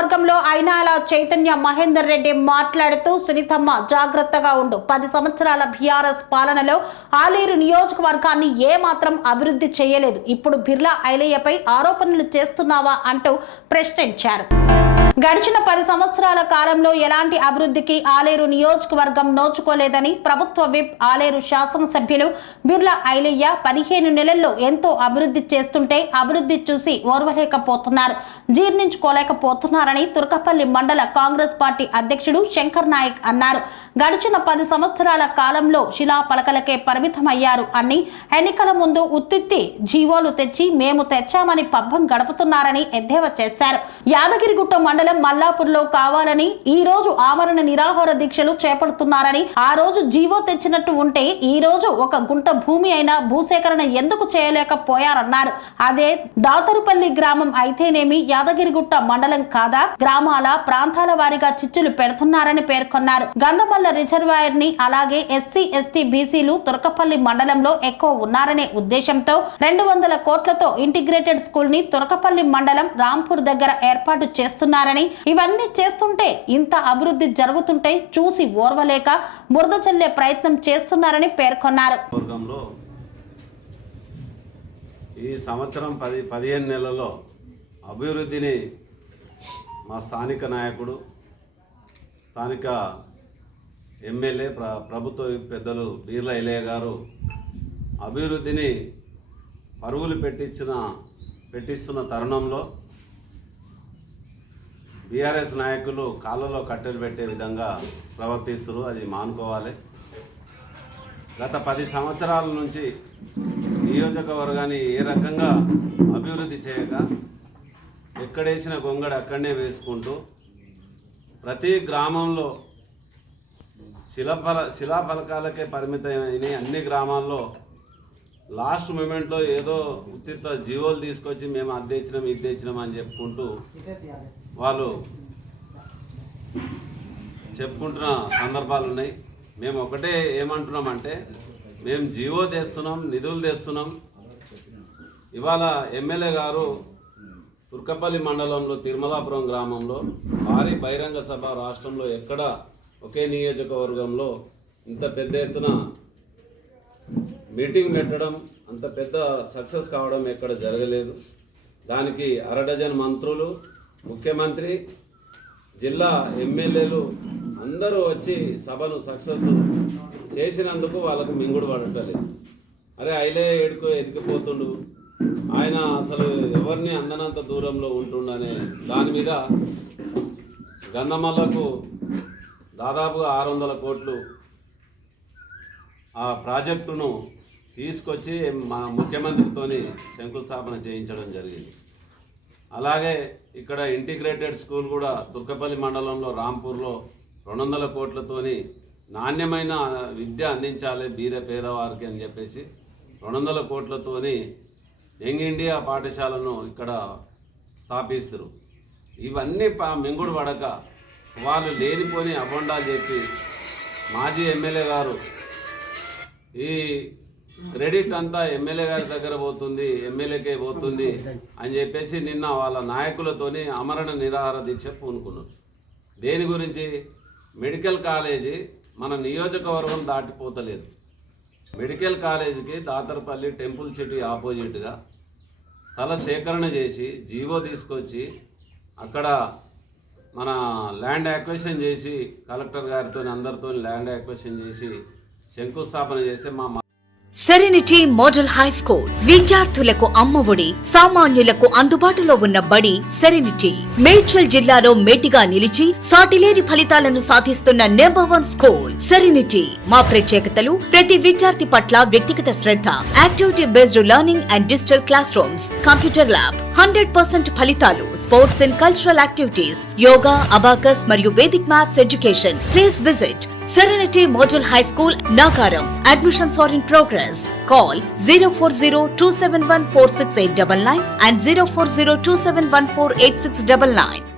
నియోజకవర్గంలో అయినాల చైతన్య మహేందర్ రెడ్డి మాట్లాడుతూ సునీతమ్మ జాగ్రత్తగా ఉండు, 10 సంవత్సరాల బీఆర్ఎస్ పాలనలో ఆలేరు నియోజకవర్గాన్ని ఏమాత్రం అభివృద్ధి చేయలేదు, ఇప్పుడు బిర్లా ఐలయ్యపై ఆరోపణలు చేస్తున్నావా అంటూ ప్రశ్నించారు. గడిచిన 10 సంవత్సరాల కాలంలో ఎలాంటి అభివృద్ధికి ఆలేరు నియోజకవర్గం నోచుకోలేదని ప్రభుత్వ విప్ ఆలేరు శాసనసభ్యులు బిర్లా ఐలయ్య 15 నెలల్లో ఎంతో అభివృద్ధి చేస్తుంటే అభివృద్ధి చూసి ఓర్వలేకపోతున్నారు, జీర్ణించుకోలేకపోతున్నారని తుర్కపల్లి మండల కాంగ్రెస్ పార్టీ అధ్యక్షుడు శంకర్ నాయక్ అన్నారు. గడిచిన 10 సంవత్సరాల కాలంలో శిలాపలకలకే పరిమితమయ్యారు అని, ఎన్నికల ముందు ఉత్తిత్తి జీవోలు తెచ్చి మేము తెచ్చామని పబ్బం గడుపుతున్నారని ఎద్దేవా చేశారు. యాదగిరిగుట్ట మండలం మల్లాపూర్లో కావాలని ఈ రోజు ఆమరణ నిరాహార దీక్షలు చేపడుతున్నారని, ఆ రోజు జీవో తెచ్చినట్టు ఉంటే ఈ రోజు ఒక గుంట భూమి అయినా భూసేకరణ ఎందుకు చేయలేకపోయారన్నారు. అదే దాతరుపల్లి గ్రామం అయితేనేమి, యాదగిరిగుట్ట మండలం కాదా, గ్రామాల ప్రాంతాల వారీగా చిచ్చులు పెడుతున్నారని పేర్కొన్నారు. గంధమల్ల రిజర్వాయర్ ని అలాగే ఎస్సీ ఎస్టీ బీసీలు తుర్కపల్లి మండలంలో ఎక్కువ ఉన్నారనే ఉద్దేశంతో 200 కోట్లతో ఇంటిగ్రేటెడ్ స్కూల్ ని తుర్కపల్లి మండలం రాంపూర్ దగ్గర ఏర్పాటు చేస్తున్నారని, ఇవన్నీ చేస్తుంటే ఇంత అభివృద్ధి జరుగుతుంటే చూసి ఓర్వలేక బురద చల్లే ప్రయత్నం చేస్తున్నారని పేర్కొన్నారు. ఈ సంవత్సరం 15 నెలల్లో అభివృద్ధిని మా స్థానిక నాయకుడు, స్థానిక ఎమ్మెల్యే, ప్రభుత్వ పెద్దలు బిర్లా ఐలయ్య గారు అభివృద్ధిని పరుగులు పెట్టిస్తున్న తరుణంలో బీఆర్ఎస్ నాయకులు కాళ్ళలో కట్టెలు పెట్టే విధంగా ప్రవర్తిస్తున్నారు. అది మానుకోవాలి. గత 10 సంవత్సరాల నుంచి నియోజకవర్గాన్ని ఏ రకంగా అభివృద్ధి చేయక ఎక్కడేసిన గొంగడ అక్కడనే వేసుకుంటూ ప్రతి గ్రామంలో శిలాఫలకాలకే పరిమితమైన అన్ని గ్రామాల్లో లాస్ట్ మూమెంట్లో ఏదో ఉత్తిత జీవోలు తీసుకొచ్చి మేము అది తెచ్చినాం ఇది తెచ్చినాం అని చెప్పుకుంటూ వాళ్ళు చెప్పుకుంటున్న సందర్భాలు ఉన్నాయి. మేము ఒకటే ఏమంటున్నామంటే, మేము జీవో తెస్తున్నాం, నిధులు తెస్తున్నాం. ఇవాళ ఎమ్మెల్యే గారు తుర్కపల్లి మండలంలో తిరుమలాపురం గ్రామంలో భారీ బహిరంగ సభ రాష్ట్రంలో ఎక్కడ ఒకే నియోజకవర్గంలో ఇంత పెద్ద ఎత్తున మీటింగ్ పెట్టడం, అంత పెద్ద సక్సెస్ కావడం ఎక్కడ జరగలేదు. దానికి 1/2 డజన్ మంత్రులు, ముఖ్యమంత్రి, జిల్లా ఎమ్మెల్యేలు అందరూ వచ్చి సభను సక్సెస్ చేసినందుకు వాళ్ళకు మింగుడు పడటలేదు. అరే ఐలయ్య ఏడుకో ఎదిగిపోతుండు, ఆయన అసలు ఎవరిని అందనంత దూరంలో ఉంటుండనే దాని మీద గంధమల్లకు దాదాపుగా 600 కోట్లు ఆ ప్రాజెక్టును తీసుకొచ్చి మా ముఖ్యమంత్రితోని శంకుస్థాపన చేయించడం జరిగింది. అలాగే ఇక్కడ ఇంటిగ్రేటెడ్ స్కూల్ కూడా తుర్కపల్లి మండలంలో రాంపూర్లో 200 కోట్లతోని నాణ్యమైన విద్య అందించాలి బీద పేదవారికి అని చెప్పేసి 200 కోట్లతోని యంగ్ ఇండియా పాఠశాలను ఇక్కడ స్థాపిస్తారు. ఇవన్నీ మింగుడు పడక వాళ్ళు లేనిపోని అబొండాలు చెప్పి మాజీ ఎమ్మెల్యే గారు ఈ క్రెడిట్ అంతా ఎమ్మెల్యే గారి దగ్గర పోతుంది, ఎమ్మెల్యేకే పోతుంది అని చెప్పేసి నిన్న వాళ్ళ నాయకులతోని ఆమరణ నిరాహార దీక్ష పూనుకున్నారు. దేని గురించి? మెడికల్ కాలేజీ మన నియోజకవర్గం దాటిపోతలేదు. మెడికల్ కాలేజీకి దాతరపల్లి టెంపుల్ సిటీ ఆపోజిట్గా స్థల సేకరణ చేసి జీవో తీసుకొచ్చి అక్కడ మన ల్యాండ్ యాక్విజిషన్ చేసి కలెక్టర్ గారితో అందరితో ల్యాండ్ యాక్విజిషన్ చేసి శంకుస్థాపన చేస్తే మా సెరెనిటీ మోడల్ హై స్కూల్ విద్యార్థులకు అమ్మఒడి, సామాన్యులకు అందుబాటులో ఉన్న బడి సెరెనిటీ. మేడ్చల్ జిల్లాలో మేటిగా నిలిచి సాటిలేని ఫలితాలను సాధిస్తున్న నంబర్ 1 స్కూల్ సెరెనిటీ. మా ప్రత్యేకతలు: ప్రతి విద్యార్థి పట్ల వ్యక్తిగత శ్రద్ధ, activity based learning and digital classrooms, computer lab, 100% ఫలితాలు, sports and cultural activities, yoga, abacus మరియు Vedic maths education. Please visit Serenity Model High School, Nagaram. Admissions are in progress. Call 040-271-46899 and 040-271-48699.